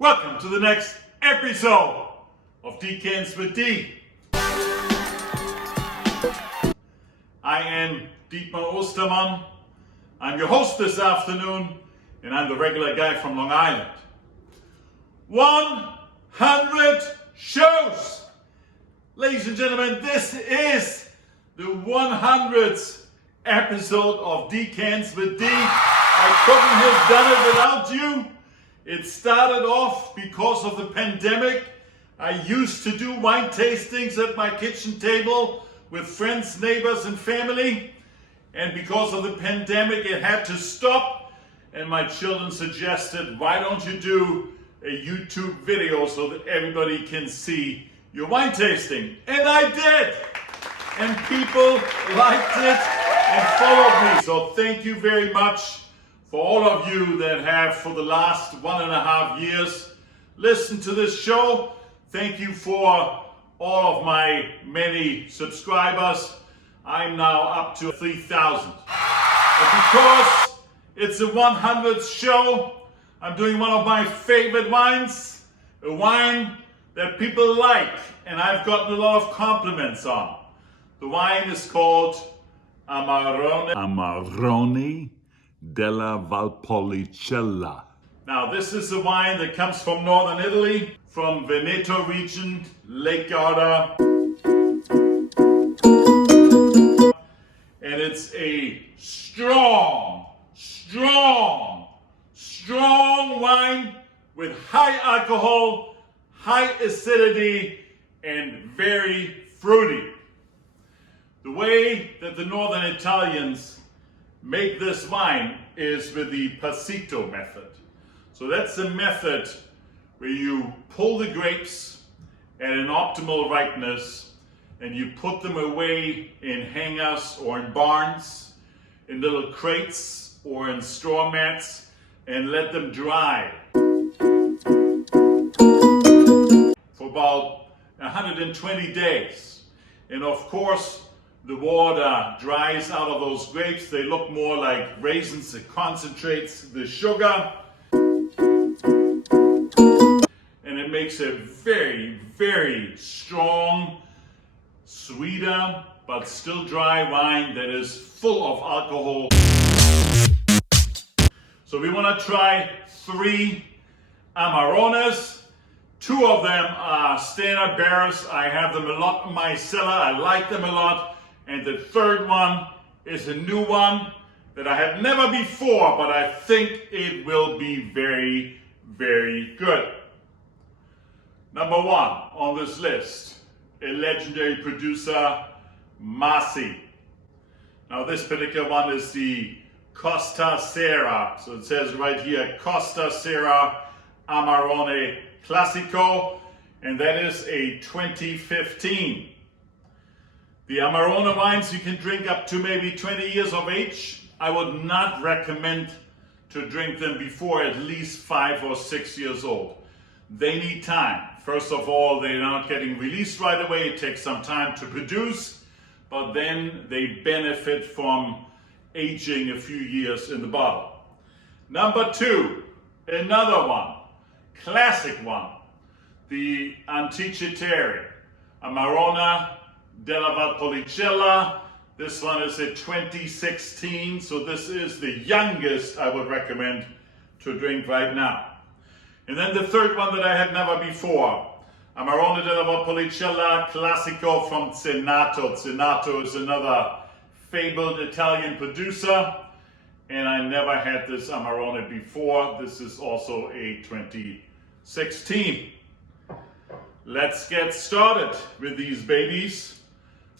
Welcome to the next episode of Decants with D. I am Dietmar Ostermann. I'm your host this afternoon, and I'm the regular guy from Long Island. 100 shows! Ladies and gentlemen, this is the 100th episode of Decants with D. I couldn't have done it without you. It started off because of the pandemic. I used to do wine tastings at my kitchen table with friends, neighbors, and family. And because of the pandemic, it had to stop. And my children suggested, why don't you do a YouTube video so that everybody can see your wine tasting? And I did. And people liked it and followed me. So thank you very much for all of you that have, for the last 1.5 years, listened to this show. Thank you for all of my many subscribers. I'm now up to 3,000. But because it's the 100th show, I'm doing one of my favorite wines, a wine that people like, and I've gotten a lot of compliments on. The wine is called Amarone della Valpolicella. Now, this is a wine that comes from northern Italy, from Veneto region, Lake Garda. And it's a strong wine with high alcohol, high acidity, and very fruity. The way that the northern Italians make this wine is with the Passito method. So that's the method where you pull the grapes at an optimal ripeness and you put them away in hangars or in barns, in little crates or in straw mats, and let them dry for about 120 days. And of course, the water dries out of those grapes. They look more like raisins. It concentrates the sugar. And it makes a very, very strong, sweeter, but still dry wine that is full of alcohol. So we want to try 3 amarones. 2 of them are standard bearers. I have them a lot in my cellar. I like them a lot. And the third one is a new one that I had never before, but I think it will be very, very good. Number 1 on this list, a legendary producer, Masi. Now this particular one is the Costasera. So it says right here, Costasera Amarone Classico, and that is a 2015. The Amarone wines you can drink up to maybe 20 years of age. I would not recommend to drink them before at least 5 or 6 years old. They need time. First of all, they're not getting released right away. It takes some time to produce, but then they benefit from aging a few years in the bottle. Number 2, another one, classic one, the Antiche Terre, Amarone della Valpolicella. This one is a 2016, so this is the youngest I would recommend to drink right now. And then the third one that I had never before, Amarone della Valpolicella Classico from Zenato. Zenato is another fabled Italian producer, and I never had this Amarone before. This is also a 2016. Let's get started with these babies.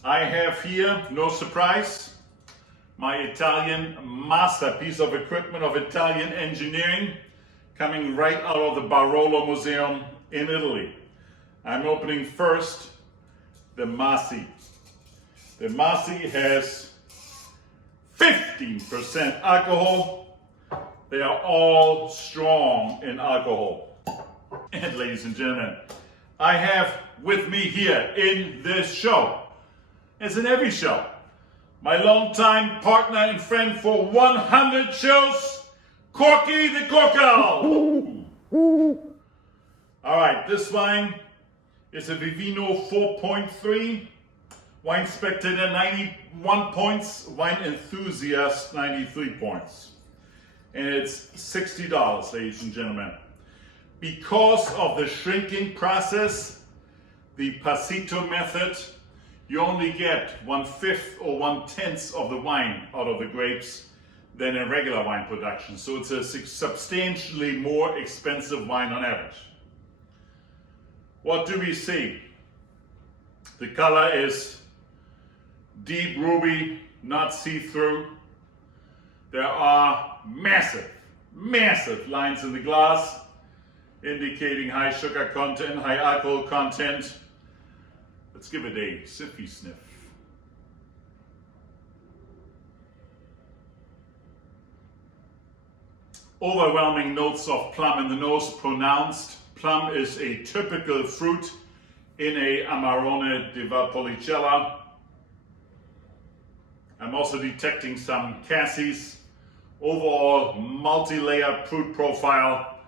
I have here, no surprise, my Italian masterpiece of equipment of Italian engineering, coming right out of the Baorna Museum in Italy. I'm opening first the Masi. The Masi has 15% alcohol. They are all strong in alcohol. And ladies and gentlemen, I have with me here in this show, as in every show, my longtime partner and friend for 100 shows, Corky the Corkle. All right, this wine is a Vivino 4.3. Wine Spectator 91 points, Wine Enthusiast 93 points. And it's $60, ladies and gentlemen. Because of the shrinking process, the Passito method, you only get 1/5 or 1/10 of the wine out of the grapes than in regular wine production. So it's a substantially more expensive wine on average. What do we see? The color is deep ruby, not see-through. There are massive, massive lines in the glass indicating high sugar content, high alcohol content. Let's give it a sippy sniff. Overwhelming notes of plum in the nose, pronounced. Plum is a typical fruit in a Amarone della Valpolicella. I'm also detecting some cassis. Overall, multi-layered fruit profile.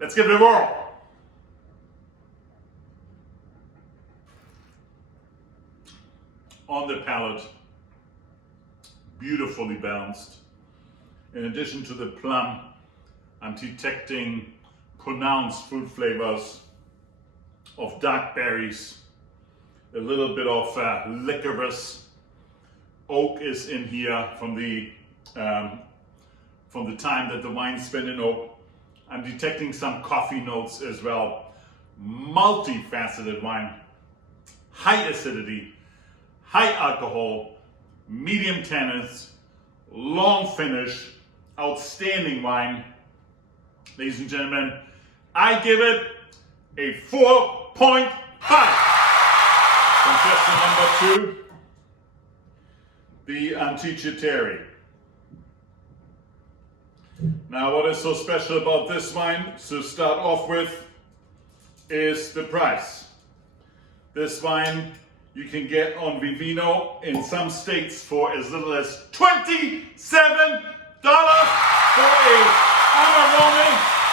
Let's give it a whirl. On the palate, beautifully balanced. In addition to the plum, I'm detecting pronounced fruit flavors of dark berries, a little bit of licorice. Oak is in here from the time that the wine's been in oak. I'm detecting some coffee notes as well. Multifaceted wine, high acidity, high alcohol, medium tannins, long finish, outstanding wine. Ladies and gentlemen, I give it a 4.5. Contestant number 2, the Antiche Terre. Now, what is so special about this wine, to start off with, is the price. This wine you can get on Vivino in some states for as little as $27 for a Amarone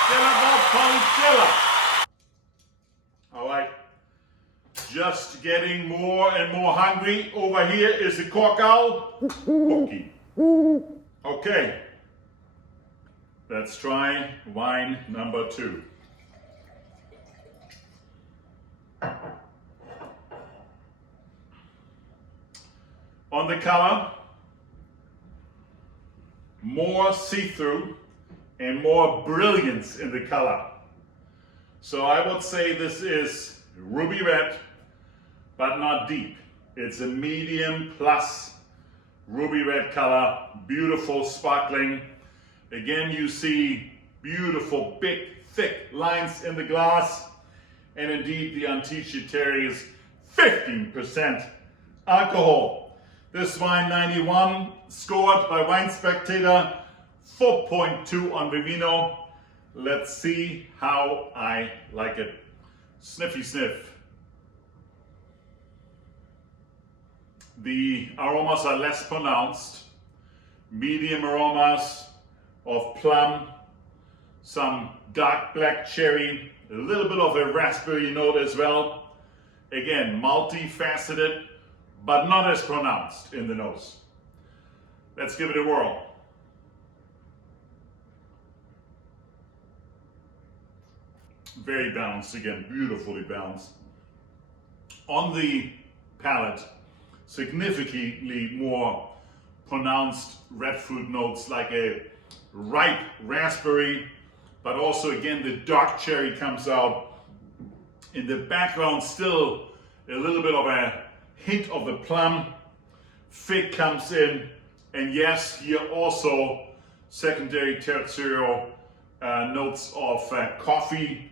della Valpolicella. All right, just getting more and more hungry. Over here is the cork owl. Cookie. Okay, let's try wine number 2. On the color, more see-through and more brilliance in the color. So I would say this is ruby red, but not deep. It's a medium plus ruby red color, beautiful, sparkling. Again, you see beautiful, big, thick lines in the glass. And indeed, the Antiche Terre is 15% alcohol. This wine 91, scored by Wine Spectator, 4.2 on Vivino. Let's see how I like it. Sniffy sniff. The aromas are less pronounced. Medium aromas of plum, some dark black cherry, a little bit of a raspberry note as well. Again, multifaceted, but not as pronounced in the nose. Let's give it a whirl. Very balanced again, beautifully balanced. On the palate, significantly more pronounced red fruit notes, like a ripe raspberry, but also again the dark cherry comes out. In the background, still a little bit of a hint of the plum. Fig comes in, and yes, here also secondary tertiary notes of coffee,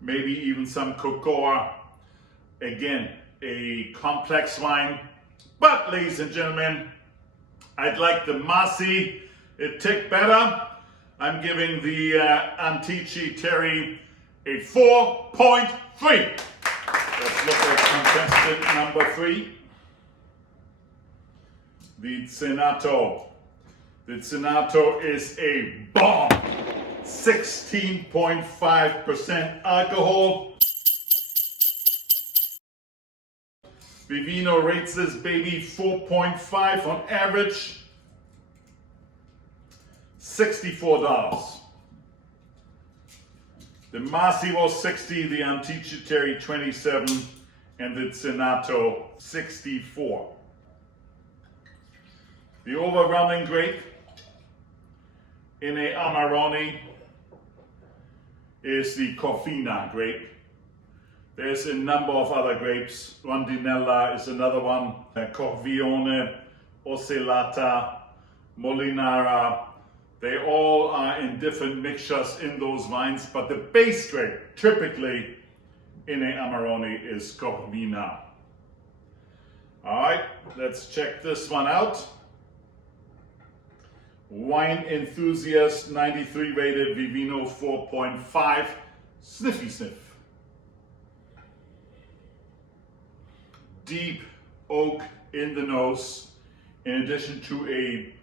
maybe even some cocoa. Again, a complex wine, but ladies and gentlemen, I'd like the Masi a tick better. I'm giving the Antiche Terre a 4.3. Let's look at contestant number 3, the Zenato. The Zenato is a bomb, 16.5% alcohol. Vivino rates this baby 4.5 on average. $64. The Masi was 60, the Antiche 27, and the Zenato 64. The overwhelming grape in a Amarone is the Corfina grape. There's a number of other grapes. Rondinella is another one. Corvione, Ocellata, Molinara. They all are in different mixtures in those wines, but the base grape typically in a Amarone is Corvina. All right, let's check this one out. Wine Enthusiast 93 rated, Vivino 4.5. Sniffy sniff. Deep oak in the nose, in addition to a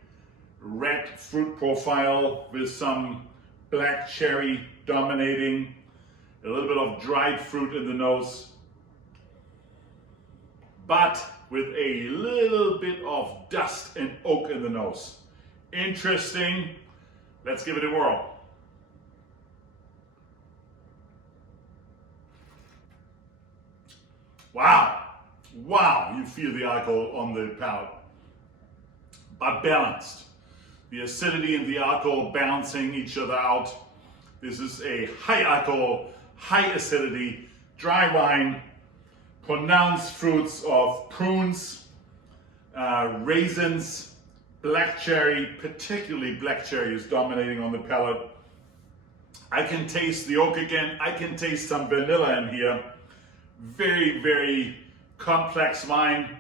red fruit profile with some black cherry dominating, a little bit of dried fruit in the nose, but with a little bit of dust and oak in the nose. Interesting. Let's give it a whirl. Wow. Wow, you feel the alcohol on the palate, but balanced. The acidity and the alcohol balancing each other out. This is a high alcohol, high acidity, dry wine, pronounced fruits of prunes, raisins, black cherry, particularly black cherry is dominating on the palate. I can taste the oak again. I can taste some vanilla in here. Very, very complex wine.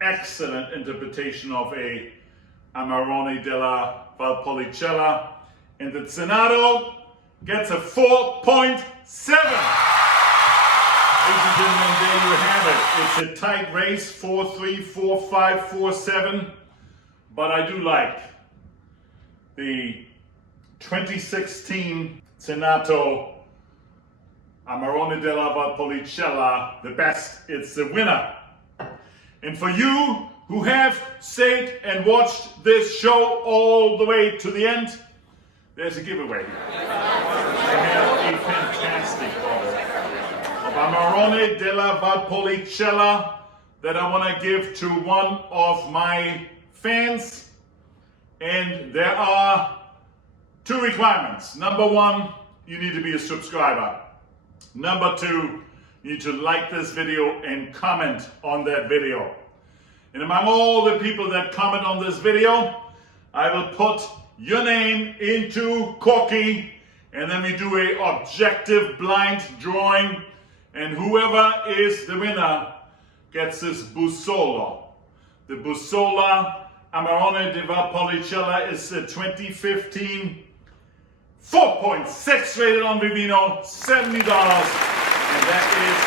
Excellent interpretation of a Amarone della Valpolicella. And the Zenato gets a 4.7. Ladies and gentlemen, there you have it. It's a tight race, 4-3, 4-5, 4-7. But I do like the 2016 Zenato Amarone della Valpolicella, the best. It's the winner. And for you who have stayed and watched this show all the way to the end, there's a giveaway here. I have a fantastic bottle of Amarone della Valpolicella that I want to give to one of my fans. And there are two requirements. Number one, you need to be a subscriber. Number two, you need to like this video and comment on that video. And among all the people that comment on this video, I will put your name into Corky, and then we do a objective blind drawing, and whoever is the winner gets this Bussola. The Bussola Amarone della Valpolicella is a 2015 4.6 rated on Vivino, $70. And that is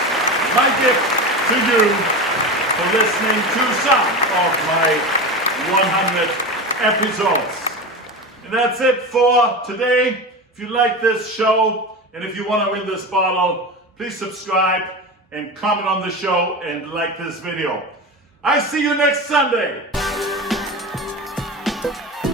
my gift to you for listening to some of my 100 episodes. And that's it for today. If you like this show and if you want to win this bottle, please subscribe and comment on the show and like this video. I see you next Sunday.